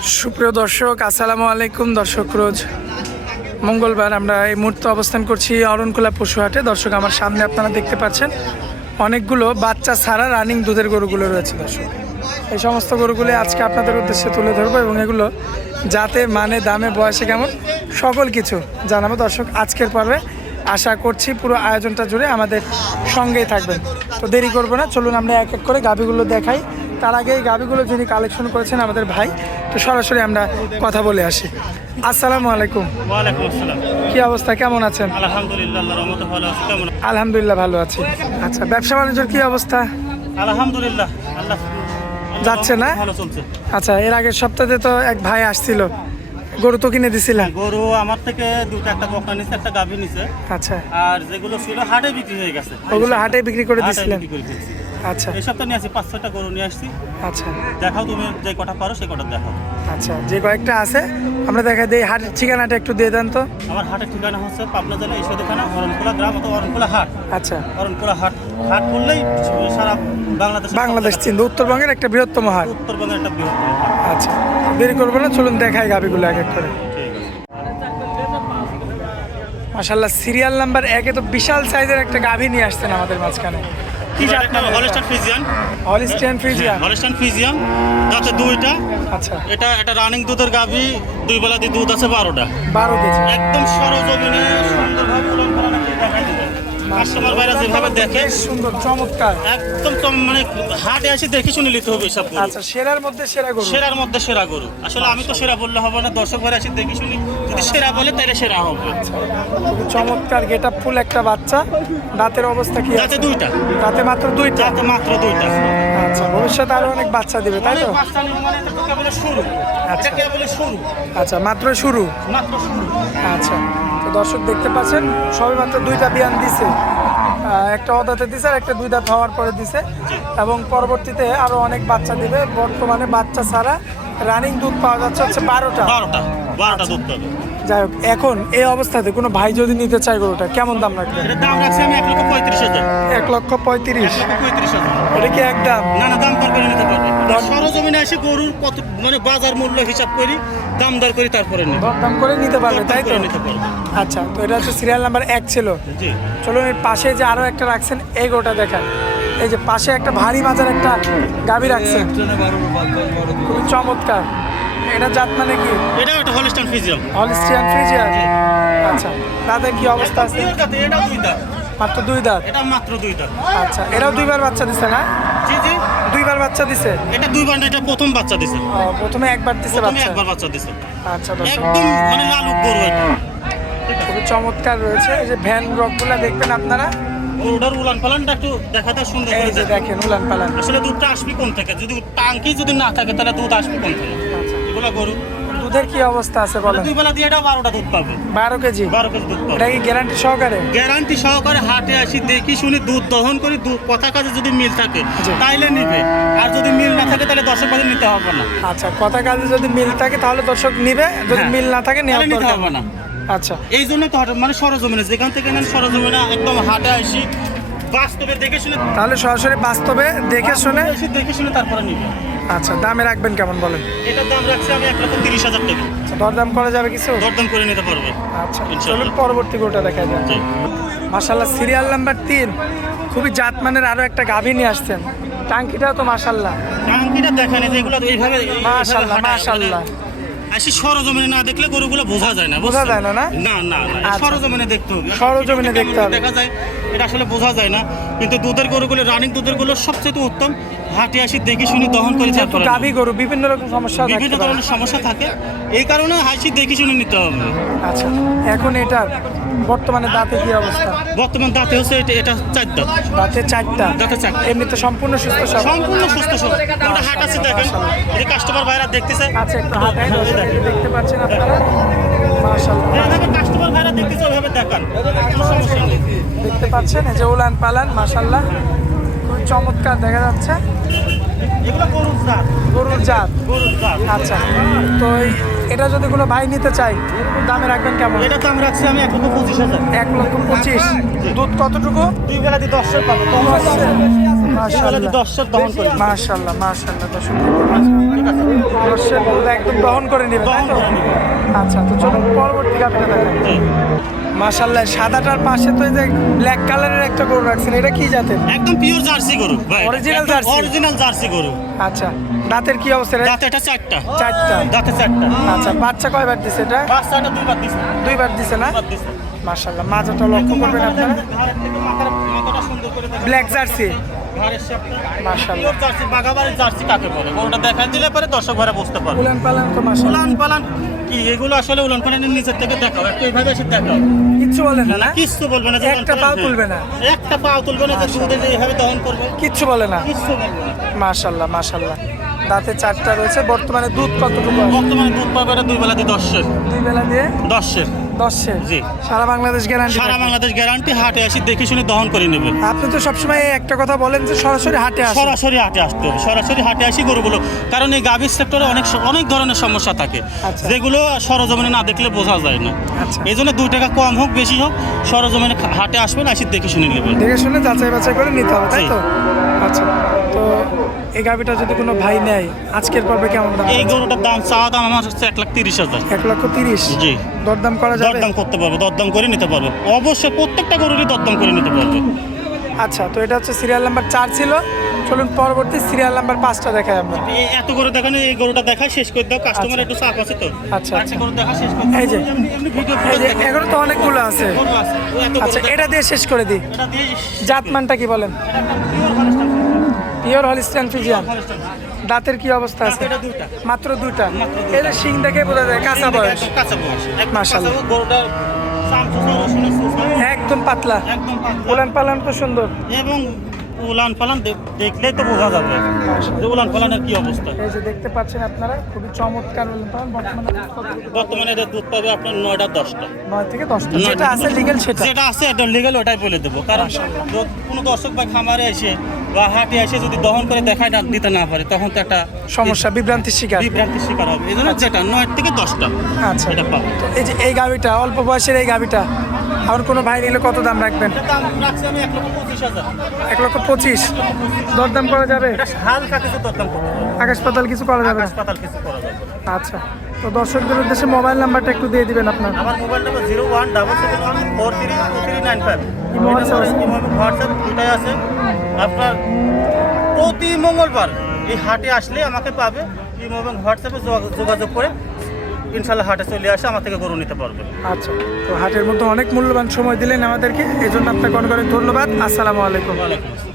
সুপ্রিয় দর্শক, আসসালামু আলাইকুম। দর্শক, রোজ মঙ্গলবার আমরা এই মুহূর্তে অবস্থান করছি অরণকুলা পশুহাটে। দর্শক, আমার সামনে আপনারা দেখতে পাচ্ছেন অনেকগুলো বাচ্চা ছাড়া রানিং দুধের গরুগুলো রয়েছে। দর্শক, এই সমস্ত গরুগুলো আজকে আপনাদের উদ্দেশ্যে তুলে ধরবো এবং এগুলো যাতে মানে দামে বয়সে কেমন সকল কিছু জানাবো। দর্শক, আজকের পর্বে আশা করছি পুরো আয়োজনটা জুড়ে আমাদের সঙ্গেই থাকবেন। তো দেরি করবো না, চলুন আমরা এক এক করে গাভীগুলো দেখাই। তার আগে এই গাভীগুলো যিনি কালেকশন করেছেন আমাদের ভাই, তো সরাসরি আমরা কথা বলে আসি। আসসালামু আলাইকুম। ওয়ালাইকুম আসসালাম। কি অবস্থা, কেমন আছেন? আলহামদুলিল্লাহ, আল্লাহর রহমতে ভালো আছি। কেমন? আলহামদুলিল্লাহ ভালো আছি। আচ্ছা, ব্যবসা বাণিজ্যের কি অবস্থা? আলহামদুলিল্লাহ, আল্লাহ যাচ্ছে না? ভালো চলছে। আচ্ছা, এর আগের সপ্তাহে তো এক ভাই আসছিল, গরু তো কিনে দিছিলেন? গরু আমার থেকে একটা বকনা নিছে, একটা গাভী নিছে। আচ্ছা, আর যেগুলো ছিল হাটে বিক্রি হয়ে গেছে, ওগুলো হাটে বিক্রি করে হাটে দিছিলেন? বিক্রি করে ফেলছি। আচ্ছা এই সপ্তাহে নিয়ে আসি 5-6টা গরু নিয়ে আসছি। আচ্ছা দেখাও, তুমি যে কটা পারো সে কটা দেখাও। আচ্ছা, যে কয়েকটা আছে আমরা দেখা দিই। হাটের ঠিকানাটা একটু দিয়ে দেন তো। আমার হাটের ঠিকানা হচ্ছে পাবনা জেলা ঈশ্বরদীখানা, অরণকুলা গ্রাম অথবা অরণকুলা হাট। আচ্ছা, অরণকুলা হাট হাট করলেই সারা বাংলাদেশ চিন্তা উত্তরবঙ্গের একটা বৃহত্তম হাট। উত্তরবঙ্গের একটা বৃহত্তম হাট। আচ্ছা, দেরি করবো না, চলুন দেখাই গাভিগুলো এক এক করে। ঠিক আছে। মাশাআল্লাহ, সিরিয়াল নাম্বার 1-এ তো বিশাল সাইজের একটা গাভী নিয়ে আসছেন আমাদের মাঝখানে। কি জাত? Holstein Friesian. Holstein Friesian. Holstein Friesian, তাতে দুইটা। আচ্ছা, এটা রানিং দুধের গাভী, দুই বেলা দিয়ে দুধ আছে 12টা। 12 কেজি। একদম সরজমিনে সুন্দরভাবে উলান পালান করে দেখাই দিবে। কাস্টমার ভাইরা যেভাবে দেখে বেশ সুন্দর, চমৎকার। একদম মানে হাটে এসে দেখে শুনে নিতে হবে সব গরু। আচ্ছা, সেরার মধ্যে সেরা গরু। সেরার মধ্যে সেরা গরু। আসলে আমি তো সেরা বললে হবে না, দর্শক ভাইরা এসে দেখে শুনি যদি সেরা বলে তাহলে সেরা হবে। খুবই চমৎকার গেটআপ ফুল একটা বাচ্চা। দাঁতের অবস্থা কি যাতে আছে? দুইটা, দাঁতে মাত্র দুইটা। যাতে মাত্র দুইটা। আচ্ছা, ভবিষ্যতে আরো অনেক বাচ্চা দিবে, তাই তো? বাচ্চা নিয়ে মানে এটা তো কেবল শুরু। আচ্ছা। এটা কেবল শুরু, আচ্ছা, মাত্র শুরু। মাত্র শুরু। আচ্ছা, তো দর্শক দেখতে পাচ্ছেন সবে মাত্র দুইটা বিয়ান দিছে। একটা অদাতে দিছে আর একটা দুই দাঁত হওয়ার পরে দিছে, এবং পরবর্তীতে আরো অনেক বাচ্চা দিবে। বর্তমানে বাচ্চা ছাড়া রানিং দুধ পাওয়া যাচ্ছে হচ্ছে 12টা। 12টা দুধ পাবে। যাই হোক, এখন এই অবস্থাতে কোনো ভাই যদি নিতে চায় গরুটা, কেমন দাম রাখবেন? এটার দাম রাখছি আমি 1,35,000। 1,35,000। 1,35,000। এটা কি একদম? না না, দাম দর করে নিতে পারবে। সরজমিনে এসে গরুর কত মানে বাজার মূল্য হিসাব করি, দাম দর করি, তারপরে নেবে। দাম করে নিতে পারবে, তাই তো? নিতে পারবে। আচ্ছা, তো এটা হচ্ছে সিরিয়াল নাম্বার 1 ছিল। জি। চলুন এর পাশে যে আরো একটা রাখছেন এই গরুটা দেখান। এই যে পাশে একটা ভারী মাজার একটা গাভী রাখছেন, খুবই চমৎকার। এটা জাত মানে কি? এটা একটা হলস্টাইন ফ্রিজিয়ান। Holstein Friesian. আচ্ছা, তাদের কি অবস্থা আছে? এটা দুই দাঁত। মাত্র 2 দাঁত। এটা মাত্র দুই দাঁত। আচ্ছা, এরাও 2বার বাচ্চা দিছে না? জি জি, 2বার বাচ্চা দিছে। এটা দুইবার না, এটা প্রথম বাচ্চা দিছে। প্রথমে একবার দিছে প্রথমে বাচ্চা। একবার বাচ্চা দিছে। আচ্ছা, দর্শক, একদম মানে লালুক গরু এটা। খুবই চমৎকার রয়েছে। এই যে ভ্যান রকগুলা দেখবেন আপনারা। গরুটার উলান পালানটা একটু দেখাতে সুন্দর এই করে যে দেখেন। দেখেন উলান পালান। আসলে দুধটা আসবে কোন থেকে? যদি টাঙ্কি যদি না থাকে তাহলে দুধ আসবে কোন থেকে? এগুলো গরু দুধের কি অবস্থা আছে বলেন? দুই বেলা দিয়ে এটা 12টা দুধ পাবে। 12 কেজি। 12 কেজি দুধ পাবে। এটা কি গ্যারান্টি সহকারে? গ্যারান্টি সহকারে হাটে আসি দেখি শুনি দুধ দহন করি, কথা কাজে যদি মিল থাকে জি। তাইলে নিবে, আর যদি মিল না থাকে তাহলে দর্শক বাদে নিতে হবে না। আচ্ছা, কথা কাজে যদি মিল থাকে তাহলে দর্শক নিবে, যদি হ্যাঁ। মিল না থাকে নেওয়ার তাহলে নিতে দরকার হবে না। না। আচ্ছা, এই জন্য তো হাটে মানে সরজমিনে যেখান থেকে নেন সরজমিনে একদম হাটে আসি বাস্তবে দেখে শুনে, তাহলে সরাসরি বাস্তবে দেখে শুনে। এসে দেখে শুনে তারপরে নিবে। আচ্ছা, দামে রাখবেন কেমন বলেন? এটার দাম রাখছি আমি 1,30,000 টাকা। আচ্ছা, দরদাম করা যাবে কিছু? দরদাম করে নিতে পারবে। আচ্ছা, ইনশাআল্লাহ। চলুন পরবর্তী গরুটা দেখা যায়। জি। মাশাআল্লাহ, সিরিয়াল নাম্বার 3, খুবই জাতমানের আরো একটা গাভী নিয়ে আসছেন। টাঙ্কিটাও তো মাশাআল্লাহ। টাঙ্কিটা দেখেন, যেগুলো এইভাবে মাশাআল্লাহ, মাশাআল্লাহ। আসি সরজমিনে না দেখলে গরুগুলো বোঝা যায় না। বোঝা যায় না, না? না না না, আচ্ছা। সরজমিনে দেখতে হবে। সরজমিনে দেখতে হবে। দেখা যায় এটা আসলে বোঝা যায় না, কিন্তু দুধের গরুগুলো রানিং দুধের গরুগুলো সবচেয়ে উত্তম। হাটে আসি দেখে শুনি দহন করে যেহেতু তারপরে গাভী গরু বিভিন্ন রকম সমস্যা বিভিন্ন থাকতে পারে। ধরনের সমস্যা থাকে, এই কারণে হাসি দেখে শুনে নিতে হবে। আচ্ছা, এখন এটার বর্তমানে দাঁতে কি অবস্থা? বর্তমান দাঁতে হচ্ছে এটা 4 দাঁত। দাঁতে 4টা। দাঁতে 4টা। এমনিতে সম্পূর্ণ সুস্থ সবল। সম্পূর্ণ সুস্থ সবল। ওটা হাট আছে দেখেন, এই কাস্টমার ভাইরা দেখতেছে। আচ্ছা, একটু হাঁটাই দেখতে পাচ্ছেন আপনারা। মাশাআল্লাহ, যেভাবে কাস্টমার ভাইরা দেখতেছে ওইভাবে দেখান, কোনো সমস্যা নেই। দেখতে পাচ্ছেন এই যে উলান পালান, মাশাআল্লাহ খুবই চমৎকার দেখা যাচ্ছে। এগুলো গরুর জাত। গরুর জাত। গরুর জাত। আচ্ছা, তো এটা যদি কোনো ভাই নিতে চাই দামে রাখবেন কেমন? এটা দাম রাখছি আমি 1,25,000। 1,25,000। দুধ কতটুকু? দুই বেলা দিয়ে 10 পাবে। মাশাআল্লাহ। দর্শক দহন করে মাশাআল্লাহ মাশাআল্লাহ দর্শক ঠিক আছে দর্শক দুধ একদম দহন করে নেবে তাই দহন তো? করে নেবে। আচ্ছা, তো চলুন পরবর্তী গাভিটা দেখেন। জি। মাশাআল্লাহ, সাদাটার পাশে তো এই যে ব্ল্যাক কালারের একটা গরু রাখছেন, এটা কি জাতের? একদম পিওর জার্সি গরু ভাই, Original জার্সি? অরিজিনাল জার্সি গরু। আচ্ছা, দাঁতের কি অবস্থা রে? দাঁতে এটা চারটা, চারটা। দাঁতে চারটা। আচ্ছা, বাচ্চা কয়বার দিছে এটা? বাচ্চাটা দুইবার দিছে, দুইবার দিছে না? দুইবার দিছে। মাশাআল্লাহ, মাজাটা লক্ষ্য করবেন আপনারা। ঘাড়ের থেকে মাথাটা সুন্দর করে দেখেন। Black jersey. ঘাড়ের শেপটা মাশাআল্লাহ। পিওর জার্সি, বাগাবাড়ির জার্সি কাকে বলে গরুটা দেখাই দিলে পরে দর্শক ঘরে বুঝতে পারবে। উলান পালান তো মাশাআল্লাহ। উলান পালান কি এগুলো আসলে উলান পালানের নিচের থেকে দেখাও, একটু এইভাবে এসে দেখাও। কিচ্ছু বলে না না? কিচ্ছু বলবে না যে একটা উলান পাও পালান তুলবে না? একটা পাও তুলবে না যে দুধে যে এইভাবে দহন করবে, কিচ্ছু বলে না? কিচ্ছু বলবে না। মাশাআল্লাহ মাশাআল্লাহ। দাঁতে চারটা রয়েছে। বর্তমানে দুধ কতটুকু আছে? বর্তমানে দুধ পাবে এটা দুই বেলা দিয়ে 10-এর। দুই বেলা দিয়ে 10-এর 10-এ। জি। সারা বাংলাদেশ গ্যারান্টি? সারা বাংলাদেশ গ্যারান্টি, হাটে এসে দেখে শুনে দহন করে নেবে। আপনি তো সবসময় এই একটা কথা বলেন যে সরাসরি হাটে আসেন। সরাসরি হাটে আসতে হবে, সরাসরি হাটে আসি গরুগুলো, কারণ এই গাভীর সেক্টরে অনেক ধরনের সমস্যা থাকে, আচ্ছা। যেগুলো সরজমিনে না দেখলে বোঝা যায় না। আচ্ছা। এই জন্য 2 টাকা কম হোক বেশি হোক সরজমিনে হাটে আসবেন, আসি দেখে শুনে নেবেন। দেখে শুনে যাচাই বাছাই করে নিতে হবে তাই তো? আচ্ছা, তো এই গাভিটা যদি কোনো ভাই নেয় আজকের পর্বে কেমন দাম? এই গরুটার দাম চাওয়া দাম আমার হচ্ছে 1,30,000। 1,30,000? জি। দরদাম করা যাবে? দরদাম করতে পারবে, দরদাম করে নিতে পারবে, অবশ্যই প্রত্যেকটা গরুরই দরদাম করে নিতে পারবে। আচ্ছা, তো এটা হচ্ছে সিরিয়াল নাম্বার 4 ছিল। চলুন পরবর্তী সিরিয়াল নাম্বার 5টা দেখাই আমরা। এই এত গরু দেখানো, এই গরুটা দেখা শেষ করে দাও, কাস্টমার আচ্ছা। একটু চাপ আছে তো। আচ্ছা, আচ্ছা। গরু দেখা শেষ করে এই যে। এমনি ভিডিও এই যে এখনো তো অনেকগুলো আছে। গরু আছে, ও এত গরু আচ্ছা, দেখা- এটা দিয়ে শেষ করে দিই। এটা দিয়ে জাতমানটা কি বলেন? Pure Holstein Friesian. দাঁতের কি অবস্থা আছে? এটা দুইটা। মাত্র দুইটা। মাত্র দুইটা। এই যে শিং দেখে বোঝা যায় কাঁচা বয়স। কাঁচা বয়স। একদম মাশাআল্লাহ। কাঁচা বয়স, গরুটার সামসুসা রসুনের সুসা, একদম পাতলা। একদম পাতলা। উলান পালান তো সুন্দর। এবং উলান পালান দেখলেই তো বোঝা যাবে যে উলান পালানের কি অবস্থা। এই যে দেখতে পাচ্ছেন আপনারা, খুবই চমৎকার উলান পালান। বর্তমানে কতটুকু? বর্তমানে এটা দুধ পাবে আপনার 9টা 10টা। 9 থেকে 10টা। যেটা আছে লিগ্যাল সেটা। যেটা আছে এটা লিগ্যাল, ওটাই বলে দেবো। কারণ কোনো দর্শক বা খামারে এসে বা হাটে এসে যদি দহন করে দেখায় না দিতে না পারে, তখন তো একটা সমস্যা, বিভ্রান্তির শিকার। বিভ্রান্তির শিকার হবে। এই জন্য যেটা 9 থেকে 10টা আচ্ছা, এটা পাবে। এই যে এই গাভিটা, অল্প বয়সের এই গাভিটা আমার কোনো ভাই নিলে কত দাম রাখবেন? এটার দাম রাখছি আমি 1,25,000। 1,25,000। দরদাম করা যাবে? এটা হালকা কিছু দরদাম করতে হবে, আকাশ পাতাল কিছু করা যাবে না? হাসপাতাল কিছু করা যাবে। আচ্ছা, তো দর্শকদের উদ্দেশ্যে মোবাইল নাম্বারটা একটু দিয়ে দিবেন আপনার। আমার মোবাইল নাম্বার 0177143239 ইমো হোয়াটসঅ্যাপ আছে? হোয়াটসঅ্যাপ দুটাই আছে। আপনার প্রতি মঙ্গলবার এই হাটে আসলে আমাকে পাবে, ইমো এবং হোয়াটসঅ্যাপে যোগাযোগ করে ইনশাল্লাহ হাটে চলে আসে আমার থেকে গরু নিতে পারবে। আচ্ছা, তো হাটের মধ্যে অনেক মূল্যবান সময় দিলেন আমাদেরকে, এই জন্য আপনাকে অনেক অনেক ধন্যবাদ। আসসালামু আলাইকুম। ওয়ালাইকুম আসসালাম।